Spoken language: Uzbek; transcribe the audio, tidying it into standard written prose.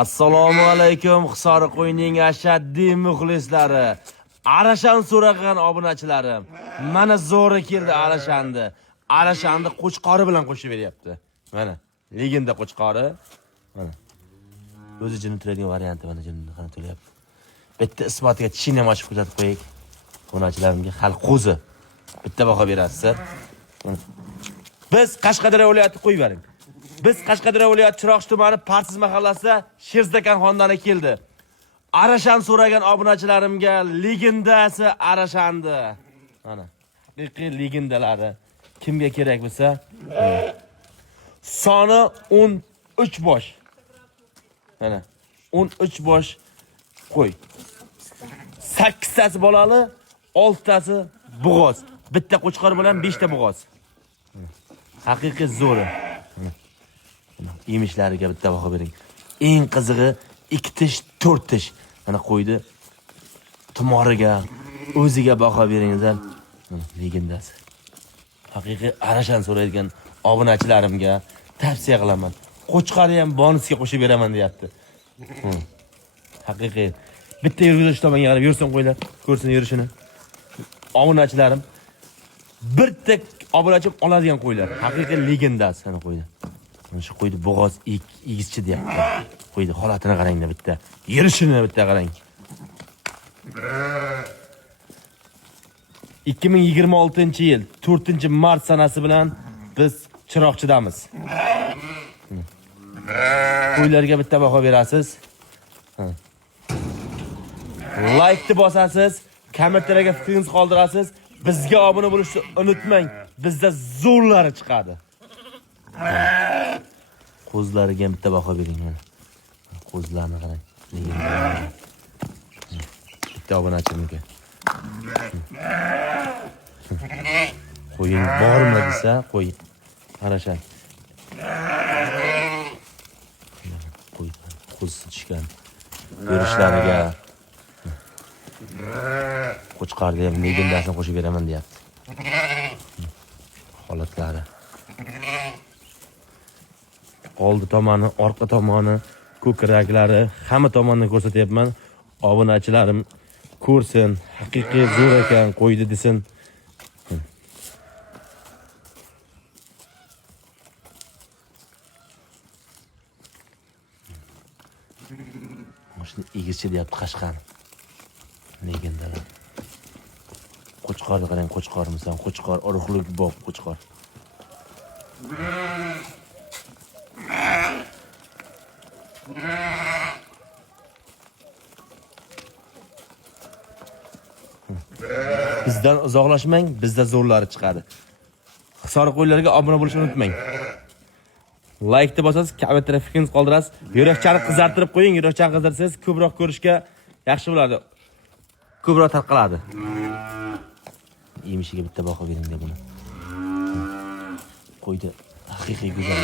Assalomu alaykum Hisori qo'yning ashaddiy muxlislari. Arashan so'ragan obunachilarim. Mana zo'ri keldi Arashanni. Arashanni qo'chqori bilan qo'shib beryapti. Mana legenda qo'chqori. Mana. O'zi jini turadigan varianti mana jinni qana to'layapti. Bitta isbotiga tishini ochib ko'rsatib qo'ying. Obunachilarimga hal qo'zi. Bitta baho berasizlar. Biz Qashqadaryo viloyati qo'yib bering. Biz Qashqadaryo viloyati Chiroqchi tumani Parsiz mahallasida Sherzakan xonadoni keldi. Arashan so'ragan obunachilarimga legendasi Arashandi. Mana, haqiqiy legendalari. Kimga kerak bo'lsa, soni 13 bosh. Mana, 13 bosh qo'y. 8 tasi bolali, 6 tasi bug'oz. Bitta qo'chqor bilan 5 ta bug'oz. Haqiqiy zo'ri. Yemishlariga bitta baho bering. Eng qizig'i 2 tish, 4 tish. Mana qo'ydi. Tumoriga, o'ziga baho beringizlar. Legendasi. Haqiqiy Arashan so'raydigan obunachilarimga tavsiya qilaman. Qo'chqorni ham bonusga qo'shib beraman deyapti. Haqiqiy bitta yurgizish tomonga qarab yursin qo'ylar, ko'rsin yurishini. Obunachilarim bir tek obunachim oladigan qo'ylar. Haqiqiy legendasi ana qo'ydi. Mana shu qo'ydi bo'g'oz egizchi deyapti. Qo'ydi holatini qaranglar bitta. Yurishini bitta qarang. 2026-yil 4-mart sanasi bilan biz Chiroqchidamiz. Qo'ylarga bitta baho berasiz. Like bosasiz, kommentariyga fikringizni qoldirasiz. Bizga obuna bo'lishni unutmang. Bizda zo'rlari chiqadi. Qo'zlariga bitta baho bering mana. Qo'zlarni qarang. Bitta obunachimga. Qo'ying bormi desa, qo'y. Arashan. Qo'y. Qo'z tushgan. Ko'rishlariga qo'chqorga ham legendasini qo'shib beraman deyapti. Holatlari. Oldi tomoni, orqa tomoni, ko'kraklari, hamma tomonni ko'rsatyapman. Obunachilarim ko'rsin, haqiqiy zo'r ekan, qo'ydi desin. Mashina egizchi deyapti Qashqar. Legendalar. Qo'chqorni qarang, qo'chqormisan, qo'chqor, urug'lik bob qo'chqor. Bizdan uzoqlashmang, bizda zo'rlari chiqadi. Hisori qo'ylarga obuna bo'lishni unutmang. Like deb bosasiz, kommentariyga fikringizni qoldirasiz. Yurakchani qizartirib qo'ying, yurakchani qizarsangiz ko'proq ko'rishga yaxshi bo'ladi. Ko'proq tarqaladi. Yemishiga bitta baho bering deb buni. Qo'ydi haqiqiy go'zal.